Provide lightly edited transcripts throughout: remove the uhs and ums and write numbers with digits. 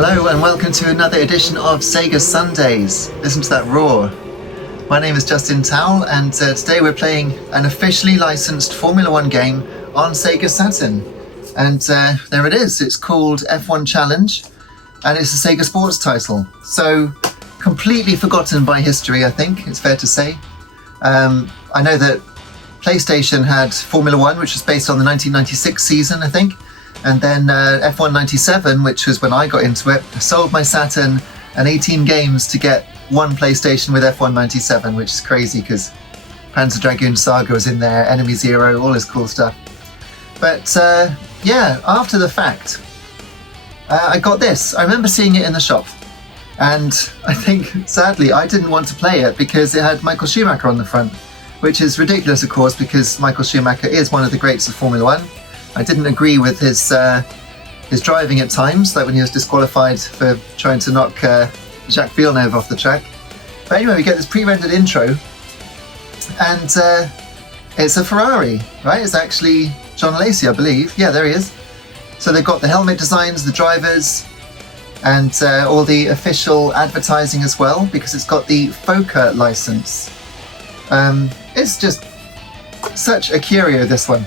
Hello and welcome to another edition of Sega Sundays. Listen to that roar. My name is Justin Towell and today we're playing an officially licensed Formula 1 game on Sega Saturn. And there it is, it's called F1 Challenge and it's a Sega Sports title. So completely forgotten by history, I think, it's fair to say. I know that PlayStation had Formula 1, which was based on the 1996 season, I think. And then F1 97, which was when I got into it. I sold my Saturn and 18 games to get one PlayStation with F1 97, which is crazy because Panzer Dragoon Saga was in there, Enemy Zero, all this cool stuff. But yeah, after the fact, I got this. I remember seeing it in the shop. And I think, sadly, I didn't want to play it because it had Michael Schumacher on the front, which is ridiculous, of course, because Michael Schumacher is one of the greats of Formula 1. I didn't agree with his driving at times, like when he was disqualified for trying to knock Jacques Villeneuve off the track. But anyway, we get this pre-rendered intro, and it's a Ferrari, right? It's actually John Lacey, I believe. Yeah, there he is. So they've got the helmet designs, the drivers, and all the official advertising as well, because it's got the FOCA license. It's just such a curio, this one.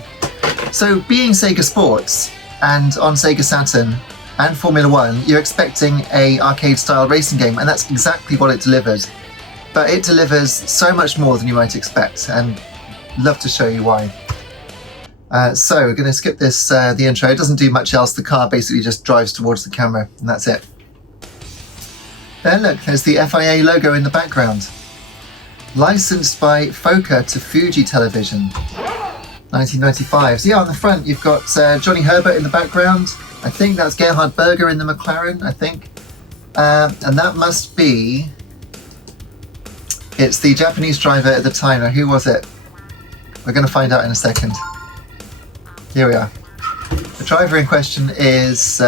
So being Sega Sports and on Sega Saturn and Formula 1, you're expecting a arcade-style racing game, and that's exactly what it delivered. But it delivers so much more than you might expect, and love to show you why. So we're going to skip this, the intro. It doesn't do much else. The car basically just drives towards the camera, and that's it. Then look, there's the FIA logo in the background. Licensed by FOCA to Fuji Television. 1995. So yeah, on the front you've got Johnny Herbert in the background. I think that's Gerhard Berger in the McLaren, I think. And that must be... It's the Japanese driver at the time. Now, who was it? We're going to find out in a second. Here we are. The driver in question is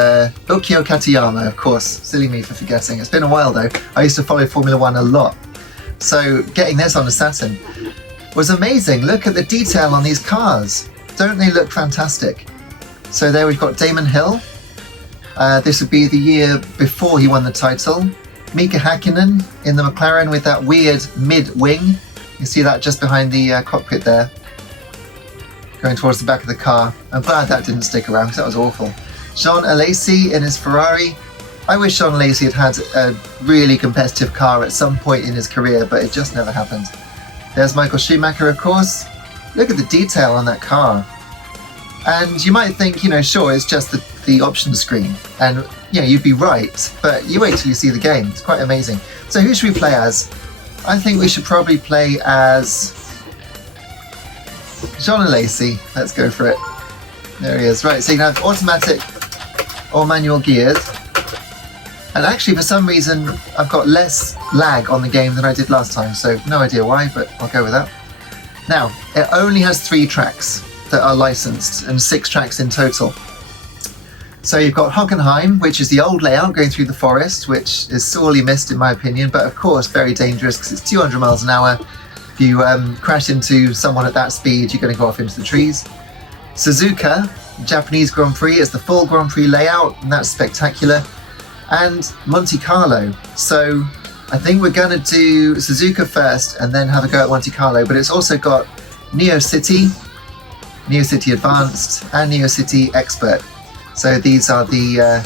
Ukyo Katayama, of course. Silly me for forgetting. It's been a while though. I used to follow Formula 1 a lot. So getting this on a Saturn was amazing. Look at the detail on these cars. Don't they look fantastic? So there we've got Damon Hill. This would be the year before he won the title. Mika Hakkinen in the McLaren with that weird mid-wing. You see that just behind the cockpit there, going towards the back of the car. I'm glad that didn't stick around because that was awful. Jean Alesi in his Ferrari. I wish Jean Alesi had a really competitive car at some point in his career, but it just never happened. There's Michael Schumacher, of course. Look at the detail on that car. And you might think, you know, sure, it's just the option screen. And, yeah, you'd be right. But you wait till you see the game. It's quite amazing. So who should we play as? I think we should probably play as Jean Alesi. Let's go for it. There he is. Right, so you can have automatic or manual gears. And actually, for some reason, I've got less lag on the game than I did last time, so no idea why, but I'll go with that. Now, it only has 3 tracks that are licensed, and 6 tracks in total. So you've got Hockenheim, which is the old layout going through the forest, which is sorely missed in my opinion, but of course very dangerous because it's 200 miles an hour. If you crash into someone at that speed, you're going to go off into the trees. Suzuka, Japanese Grand Prix, is the full Grand Prix layout, and that's spectacular. And Monte Carlo. So I think we're going to do Suzuka first and then have a go at Monte Carlo, but it's also got Neo City, Neo City Advanced, and Neo City Expert. So these are the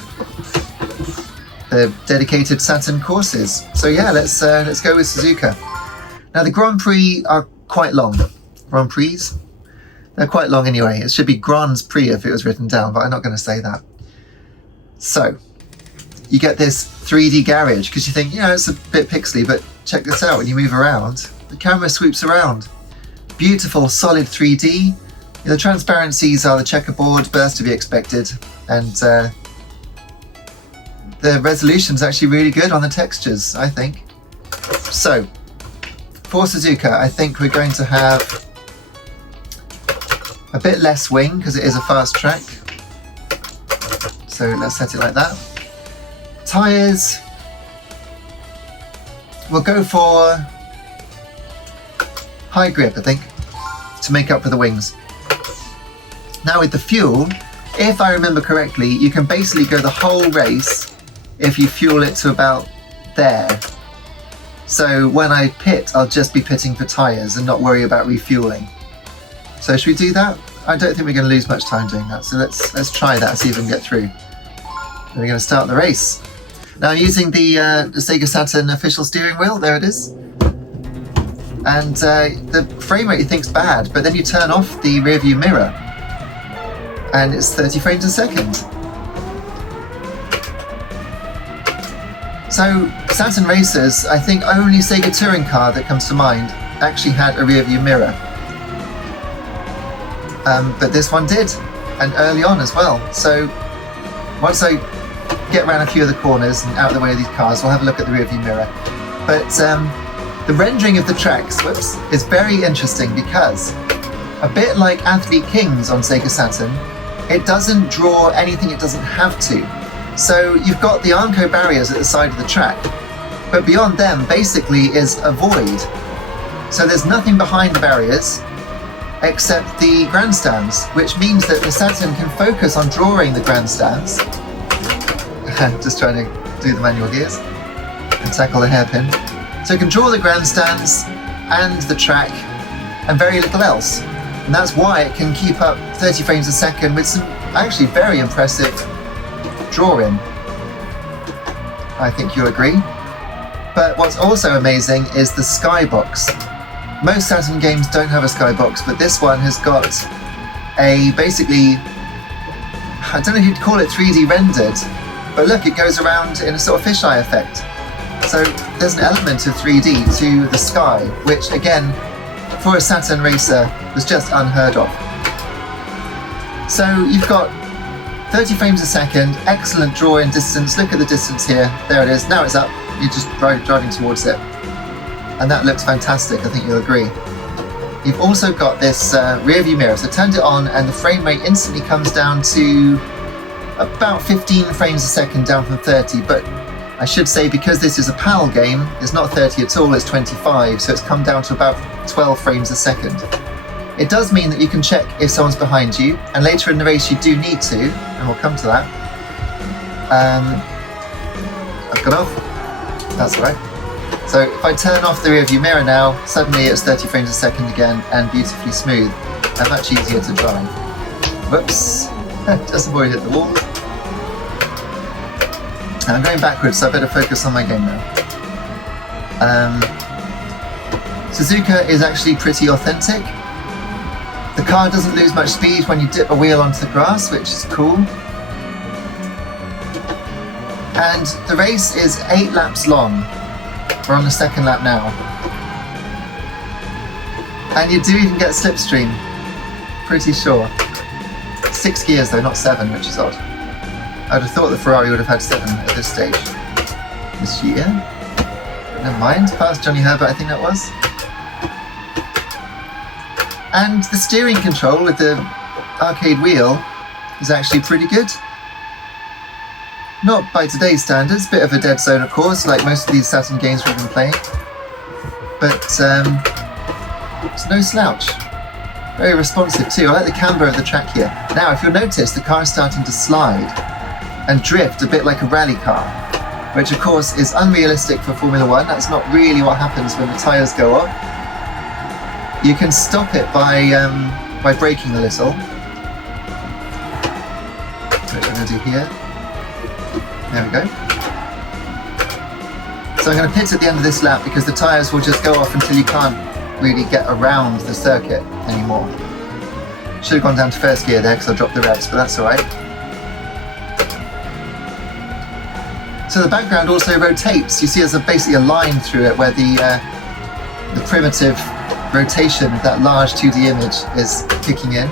dedicated Saturn courses. So yeah, let's go with Suzuka. Now the Grand Prix are quite long. Grand Prix? They're quite long anyway. It should be Grands Prix if it was written down, but I'm not going to say that. So you get this 3D garage because you think, you know, it's a bit pixely, but check this out. When you move around, the camera swoops around. Beautiful, solid 3D. The transparencies are the checkerboard, but that's to be expected. And the resolution's actually really good on the textures, I think. So, for Suzuka, I think we're going to have a bit less wing because it is a fast track. So let's set it like that. Tyres, we'll go for high grip, I think, to make up for the wings. Now with the fuel, if I remember correctly, you can basically go the whole race if you fuel it to about there. So when I pit, I'll just be pitting for tyres and not worry about refueling. So should we do that? I don't think we're going to lose much time doing that. So let's try that and see if we can get through. And we're going to start the race. Now I'm using the Sega Saturn official steering wheel. There it is. And the frame rate you think's bad, but then you turn off the rear view mirror and it's 30 frames a second. So Saturn racers, I think only Sega Touring Car that comes to mind actually had a rear view mirror. But this one did, and early on as well. So once I get around a few of the corners and out of the way of these cars, we'll have a look at the rear view mirror. But the rendering of the tracks, is very interesting because, a bit like Athlete Kings on Sega Saturn, it doesn't draw anything it doesn't have to. So you've got the Armco barriers at the side of the track, but beyond them basically is a void. So there's nothing behind the barriers except the grandstands, which means that the Saturn can focus on drawing the grandstands. Just trying to do the manual gears and tackle the hairpin. So it can draw the grandstands and the track and very little else. And that's why it can keep up 30 frames a second with some actually very impressive drawing. I think you'll agree. But what's also amazing is the skybox. Most Saturn games don't have a skybox, but this one has got a basically, I don't know if you'd call it 3D rendered, but look, it goes around in a sort of fisheye effect. So there's an element of 3D to the sky, which again, for a Saturn racer, was just unheard of. So you've got 30 frames a second, excellent draw in distance. Look at the distance here. There it is. Now it's up. You're just driving towards it. And that looks fantastic. I think you'll agree. You've also got this rear view mirror. So turned it on and the frame rate instantly comes down to about 15 frames a second, down from 30. But I should say, because this is a PAL game, it's not 30 at all, it's 25. So it's come down to about 12 frames a second. It does mean that you can check if someone's behind you, and later in the race you do need to, and we'll come to that. I've got off. That's all right. So if I turn off the rear view mirror now, suddenly it's 30 frames a second again and beautifully smooth and much easier to drive. Whoops, just avoid hit the wall. I'm going backwards, so I better focus on my game now. Suzuka is actually pretty authentic. The car doesn't lose much speed when you dip a wheel onto the grass, which is cool. And the race is 8 laps long. We're on the second lap now. And you do even get slipstream. Pretty sure. 6 gears though, not 7, which is odd. I'd have thought the Ferrari would have had 7 at this stage. This year? Never mind, past Johnny Herbert I think that was. And the steering control with the arcade wheel is actually pretty good. Not by today's standards, bit of a dead zone of course, like most of these Saturn games we've been playing. But it's no slouch. Very responsive too. I like the camber of the track here. Now if you'll notice, the car is starting to slide and drift a bit like a rally car, which of course is unrealistic for Formula One. That's not really what happens when the tyres go off. You can stop it by braking a little, which I'm going to do here. There we go. So I'm going to pit at the end of this lap because the tyres will just go off until you can't really get around the circuit anymore. Should have gone down to first gear there because I dropped the revs, but that's alright. So the background also rotates. You see there's basically a line through it where the primitive rotation of that large 2D image is kicking in.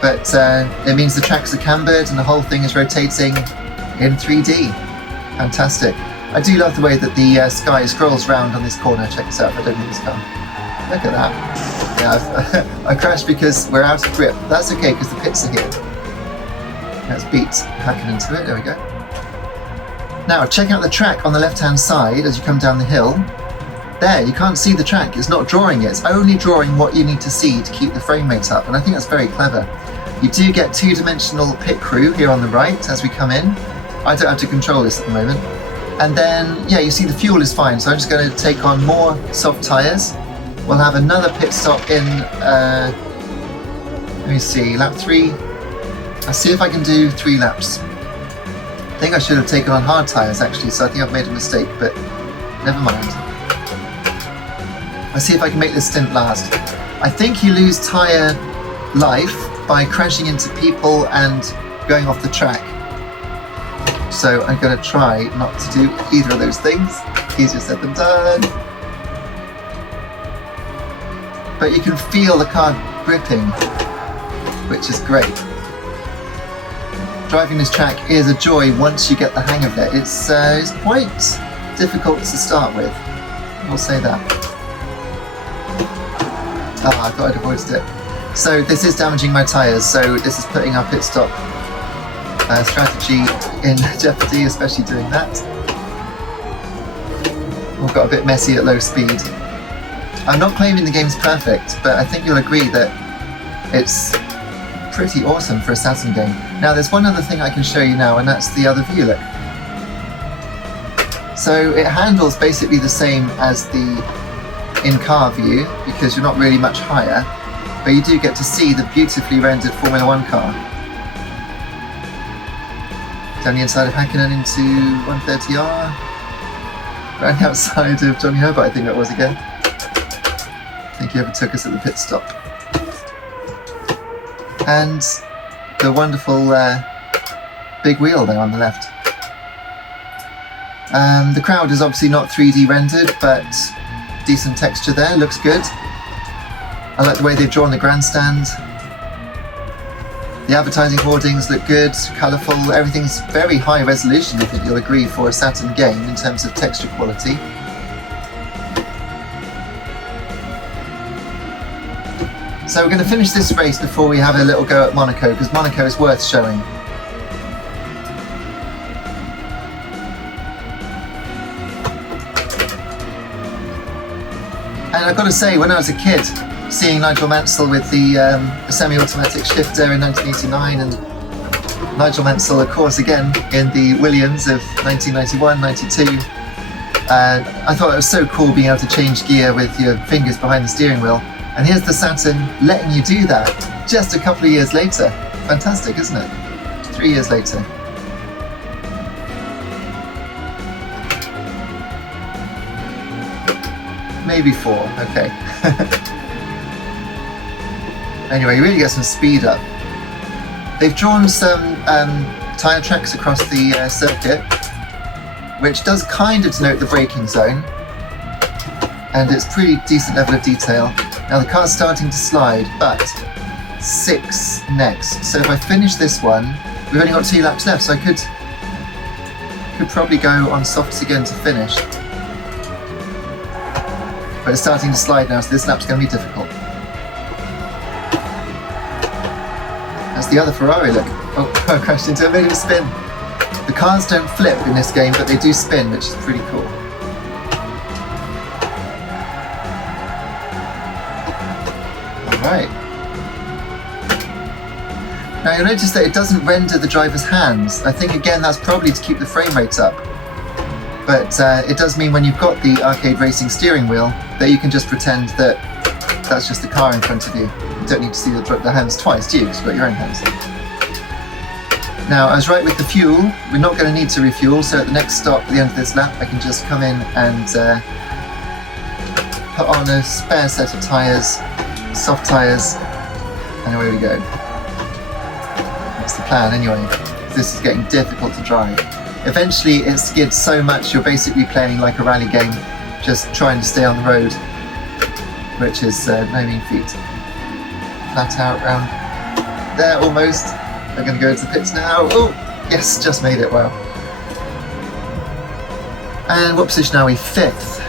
But it means the tracks are cambered and the whole thing is rotating in 3D. Fantastic. I do love the way that the sky scrolls round on this corner. Check this out if I don't hit this car. Look at that. Yeah, I crashed because we're out of grip. That's okay because the pits are here. Let's beat hacking into it. There we go. Now check out the track on the left hand side as you come down the hill. There, you can't see the track. It's not drawing it. It's only drawing what you need to see to keep the frame rate up. And I think that's very clever. You do get two-dimensional pit crew here on the right as we come in. I don't have to control this at the moment. And then, yeah, you see the fuel is fine, so I'm just going to take on more soft tyres. We'll have another pit stop in, let me see, lap 3. I'll see if I can do 3 laps. I think I should have taken on hard tyres actually, so I think I've made a mistake, but never mind. I'll see if I can make this stint last. I think you lose tyre life by crashing into people and going off the track. So I'm going to try not to do either of those things. Easier said than done. But you can feel the car gripping, which is great. Driving this track is a joy once you get the hang of it. It's quite difficult to start with, I'll say that. I thought I'd avoided it. So this is damaging my tyres, so this is putting our pit stop strategy in jeopardy, especially doing that. We've got a bit messy at low speed. I'm not claiming the game's perfect, but I think you'll agree that it's pretty awesome for a Saturn game. Now there's one other thing I can show you now, and that's the other view look. So it handles basically the same as the in-car view, because you're not really much higher, but you do get to see the beautifully rendered Formula 1 car. Down the inside of Hakkinen into 130R. Right outside of Johnny Herbert, I think that was again. I think he overtook us at the pit stop. And the wonderful big wheel there on the left. The crowd is obviously not 3D rendered, but decent texture there, looks good. I like the way they've drawn the grandstand. The advertising hoardings look good, colourful, everything's very high resolution, I think you'll agree, for a Saturn game in terms of texture quality. So we're going to finish this race before we have a little go at Monaco, because Monaco is worth showing. And I've got to say, when I was a kid, seeing Nigel Mansell with the semi-automatic shifter in 1989, and Nigel Mansell, of course, again in the Williams of 1991-92, I thought it was so cool being able to change gear with your fingers behind the steering wheel. And here's the Saturn letting you do that just a couple of years later. Fantastic, isn't it? 3 years later. Maybe 4, okay. Anyway, you really get some speed up. They've drawn some tyre tracks across the circuit, which does kind of denote the braking zone, and it's pretty decent level of detail. Now the car's starting to slide, but 6 next. So if I finish this one, we've only got 2 laps left, so I could probably go on softs again to finish. But it's starting to slide now, so this lap's going to be difficult. That's the other Ferrari, look. Oh, I crashed into it, made it spin. The cars don't flip in this game, but they do spin, which is pretty cool. Alright. Now you'll notice that it doesn't render the driver's hands. I think again that's probably to keep the frame rate up. But it does mean when you've got the arcade racing steering wheel that you can just pretend that that's just the car in front of you. You don't need to see the hands twice, do you? Because you've got your own hands. Now, I was right with the fuel. We're not going to need to refuel, so at the next stop, at the end of this lap, I can just come in and put on a spare set of tyres, soft tyres, and away we go. That's the plan anyway. This is getting difficult to drive. Eventually it skids so much you're basically playing like a rally game, just trying to stay on the road, which is no mean feat. Flat out round there almost. We're going to go into the pits now. Oh, yes, just made it, wow. And what position are we? 5th.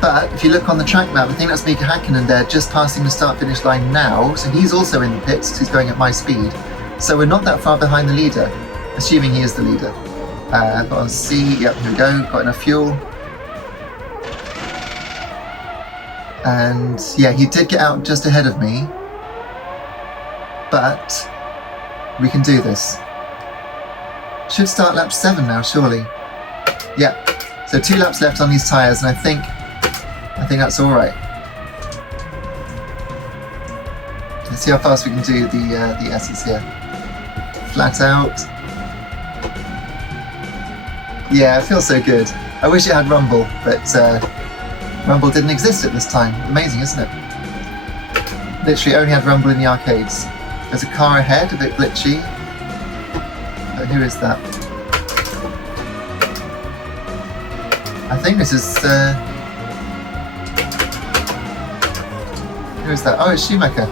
But if you look on the track map, I think that's Mika Hakkinen there, just passing the start-finish line now. So he's also in the pits, he's going at my speed. So we're not that far behind the leader, assuming he is the leader. But on C, yep, here we go, got enough fuel. And yeah, he did get out just ahead of me. but we can do this. Should start lap 7 now, surely. Yeah, so 2 laps left on these tyres, and I think that's all right. Let's see how fast we can do the S's here. Flat out. Yeah, it feels so good. I wish it had rumble, but rumble didn't exist at this time. Amazing, isn't it? Literally only had rumble in the arcades. There's a car ahead, a bit glitchy. But who is that? I think this is... who is that? Oh, it's Schumacher.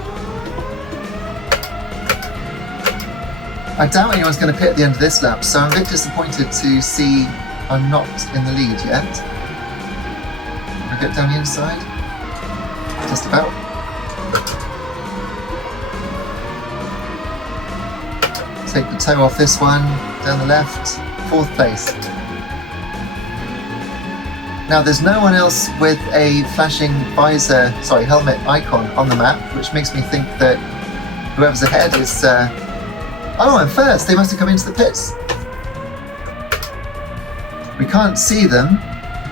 I doubt anyone's going to pit at the end of this lap, so I'm a bit disappointed to see I'm not in the lead yet. Can I get down the inside? Just about. Take the toe off this one, down the left, 4th place. Now there's no one else with a flashing helmet icon on the map, which makes me think that whoever's ahead is... oh, I'm first! They must have come into the pits. We can't see them,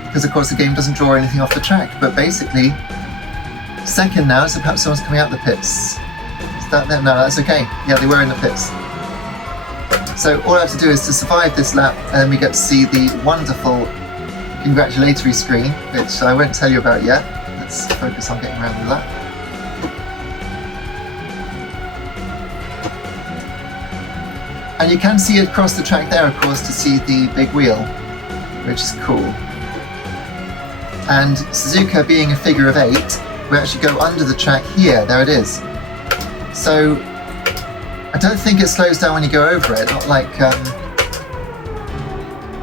because of course the game doesn't draw anything off the track, but basically, second now, so perhaps someone's coming out the pits. Is that them? No, that's okay. Yeah, they were in the pits. So all I have to do is to survive this lap, and then we get to see the wonderful congratulatory screen, which I won't tell you about yet. Let's focus on getting around the lap. And you can see it across the track there, of course, to see the big wheel, which is cool. And Suzuka being a figure of 8, we actually go under the track here. There it is. So I don't think it slows down when you go over it, not like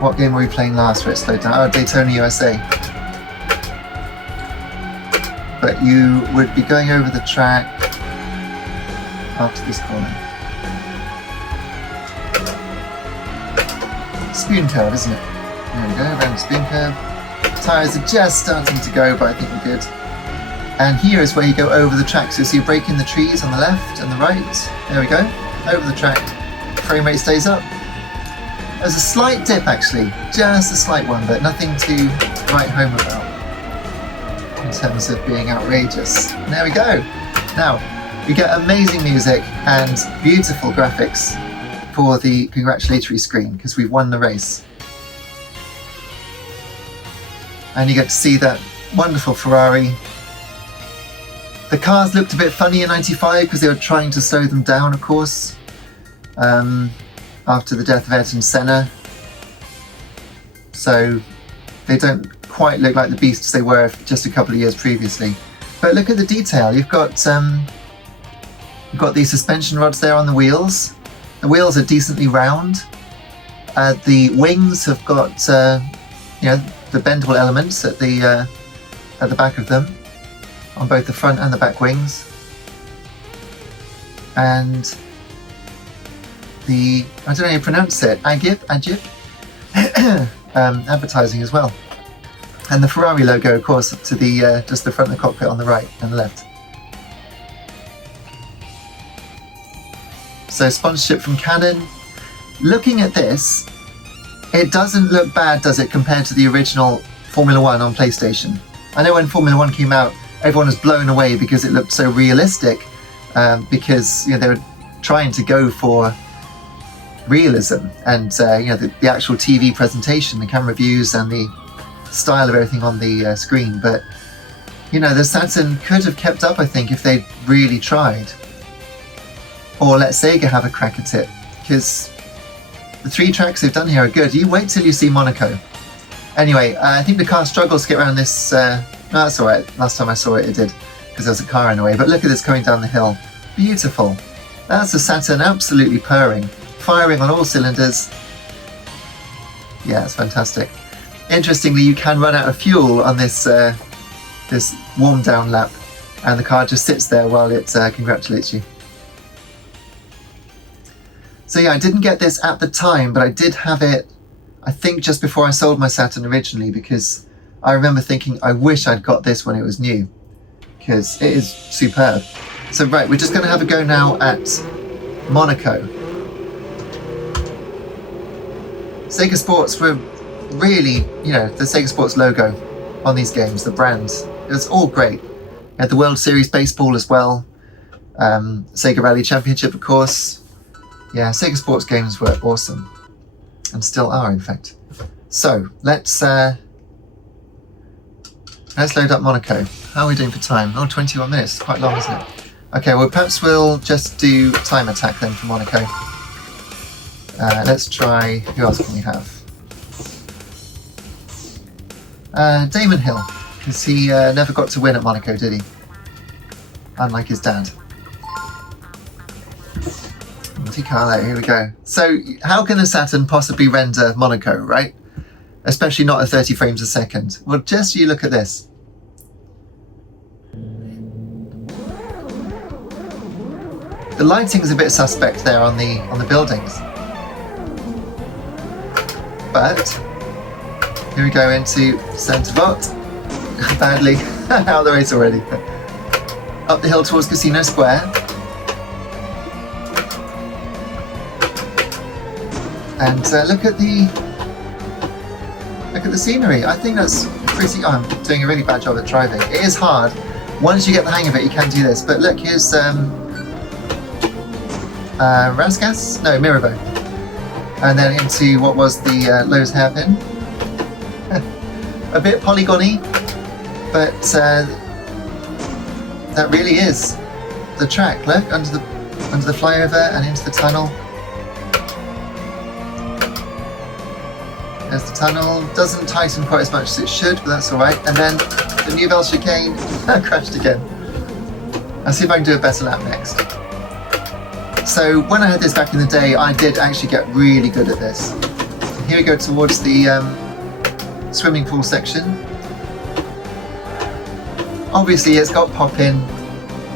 what game were we playing last where it slowed down? Oh, Daytona USA. But you would be going over the track after this corner. Spoon curve, isn't it? There we go, around the spoon curve. Tyres are just starting to go, but I think we're good. And here is where you go over the track. So you see a break in the trees on the left and the right. There we go, over the track. Frame rate stays up. There's a slight dip actually, just a slight one, but nothing to write home about in terms of being outrageous. And there we go. Now, we get amazing music and beautiful graphics for the congratulatory screen because we've won the race. And you get to see that wonderful Ferrari. The cars looked a bit funny in '95 because they were trying to slow them down, of course, after the death of Ayrton Senna. So they don't quite look like the beasts they were just a couple of years previously. But look at the detail. You've got these suspension rods there on the wheels. The wheels are decently round. The wings have got the bendable elements at the back of them, on both the front and the back wings. And the, I don't know how you pronounce it, agip, advertising as well. And the Ferrari logo, of course, to the just the front of the cockpit on the right and the left. So sponsorship from Canon. Looking at this, it doesn't look bad, does it, compared to the original Formula 1 on PlayStation? I know when Formula 1 came out, everyone was blown away because it looked so realistic, because they were trying to go for realism and the actual TV presentation, the camera views and the style of everything on the screen. But the Saturn could have kept up, I think, if they'd really tried. Or let Sega have a crack at it, because the 3 tracks they've done here are good. You wait till you see Monaco. Anyway, I think the car struggles to get around this. No, that's all right. Last time I saw it, it did, because there was a car in the way. But look at this coming down the hill. Beautiful. That's the Saturn absolutely purring, firing on all cylinders. Yeah, it's fantastic. Interestingly, you can run out of fuel on this this warm down lap, and the car just sits there while it congratulates you. So yeah, I didn't get this at the time, but I did have it, I think, just before I sold my Saturn originally, because I remember thinking, I wish I'd got this when it was new, because it is superb. So right, we're just going to have a go now at Monaco. Sega Sports were really, the Sega Sports logo on these games, the brands. It was all great. You had the World Series Baseball as well. Sega Rally Championship, of course. Yeah, Sega Sports games were awesome. And still are, in fact. So, let's load up Monaco. How are we doing for time? Oh, 21 minutes. It's quite long, isn't it? Okay, well, perhaps we'll just do time attack then for Monaco. Let's try... Who else can we have? Damon Hill, because he never got to win at Monaco, did he? Unlike his dad. Monte Carlo, here we go. So, how can a Saturn possibly render Monaco, right? Especially not at 30 frames a second. Well, just you look at this. The lighting's a bit suspect there on the buildings. But here we go into Saint-Vot. Badly out of the race already. Up the hill towards Casino Square. And look at the scenery. I think that's pretty... Oh, I'm doing a really bad job at driving. It is hard. Once you get the hang of it, you can do this. But look, here's Rasgas? No, Mirabeau. And then into what was the Lowe's hairpin. A bit polygony, but that really is the track. Look, under the flyover and into the tunnel. There's the tunnel. Doesn't tighten quite as much as it should, but that's all right. And then the Nouvelle chicane crashed again. I'll see if I can do a better lap next. So when I had this back in the day, I did actually get really good at this. Here we go towards the swimming pool section. Obviously it's got pop-in.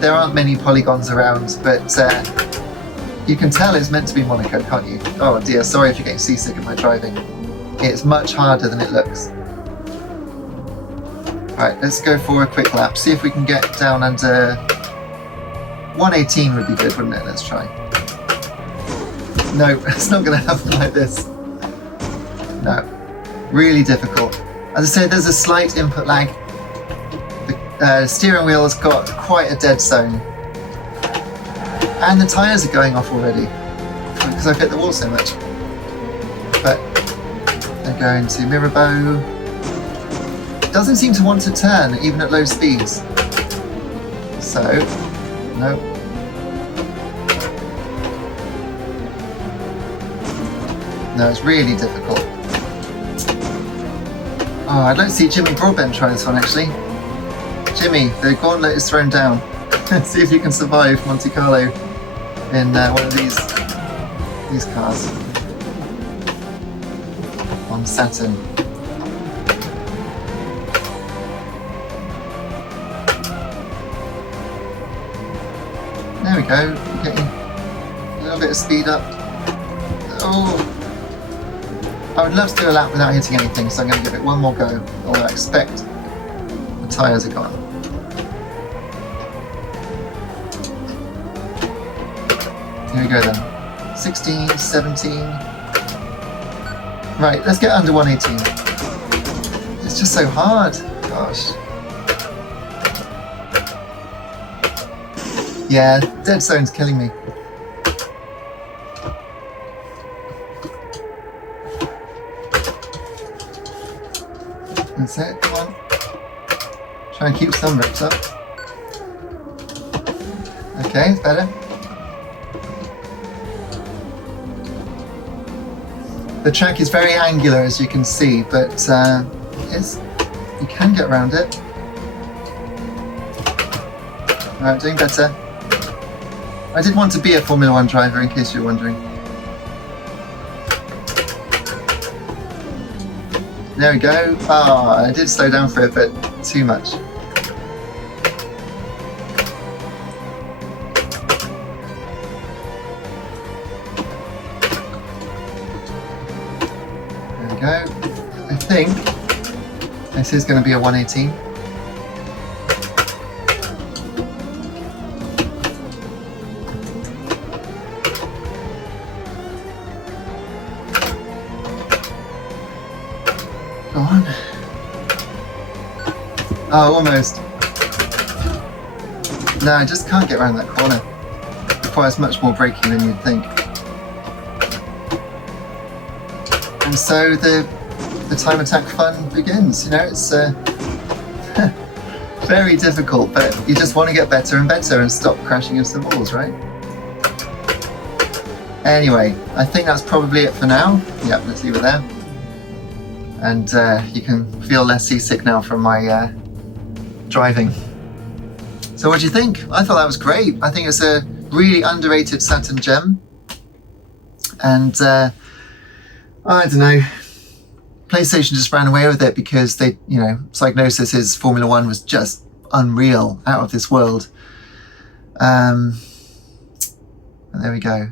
There aren't many polygons around, but you can tell it's meant to be Monaco, can't you? Oh dear, sorry if you're getting seasick of my driving. It's much harder than it looks. Right, let's go for a quick lap. See if we can get down under 118 would be good, wouldn't it? Let's try. No, it's not going to happen like this. No. Really difficult. As I said, there's a slight input lag. The steering wheel's got quite a dead zone. And the tyres are going off already because I've hit the wall so much. But they're going to Mirabeau. It doesn't seem to want to turn even at low speeds. So, no. No, it's really difficult. Oh, I'd like to see Jimmy Broadbent try this one actually. Jimmy, the gauntlet is thrown down. See if you can survive Monte Carlo in one of these cars. On Saturn. There we go, getting a little bit of speed up. Oh! I would love to do a lap without hitting anything, so I'm going to give it one more go, although I expect the tyres are gone. Here we go then. 16, 17. Right, let's get under 118. It's just so hard. Gosh. Yeah, dead zone's killing me. That's it, come on. Try and keep some rips up. Okay, it's better. The track is very angular, as you can see, but you can get around it. Alright, doing better. I did want to be a Formula 1 driver, in case you're wondering. There we go. Oh, I did slow down for it, but too much. There we go. I think this is going to be a 118. Oh, almost. No, I just can't get around that corner. It requires much more braking than you'd think. And so the time attack fun begins. You know, it's very difficult, but you just want to get better and better and stop crashing into the walls, right? Anyway, I think that's probably it for now. Yep, let's leave it there. And you can feel less seasick now from my driving. So what do you think? I thought that was great. I think it's a really underrated Saturn gem. And I don't know, PlayStation just ran away with it because they, you know, Psygnosis's Formula One was just unreal, out of this world. And there we go.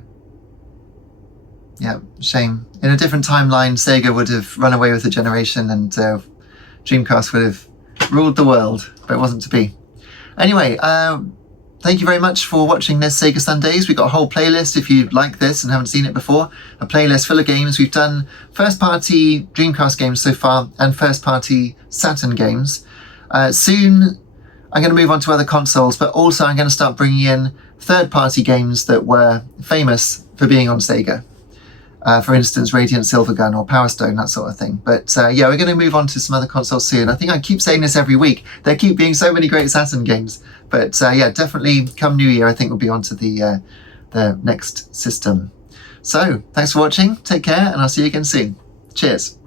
Yeah, shame. In a different timeline, Sega would have run away with the generation and Dreamcast would have ruled the world, but it wasn't to be. Anyway, thank you very much for watching this Sega Sundays. We've got a whole playlist if you like this and haven't seen it before. A playlist full of games. We've done first-party Dreamcast games so far and first-party Saturn games. Soon, I'm going to move on to other consoles, but also I'm going to start bringing in third-party games that were famous for being on Sega. For instance, Radiant Silvergun or Power Stone, that sort of thing. But yeah, we're going to move on to some other consoles soon. I think I keep saying this every week. There keep being so many great Saturn games. But yeah, definitely come New Year, I think we'll be on to the next system. So, thanks for watching. Take care, and I'll see you again soon. Cheers.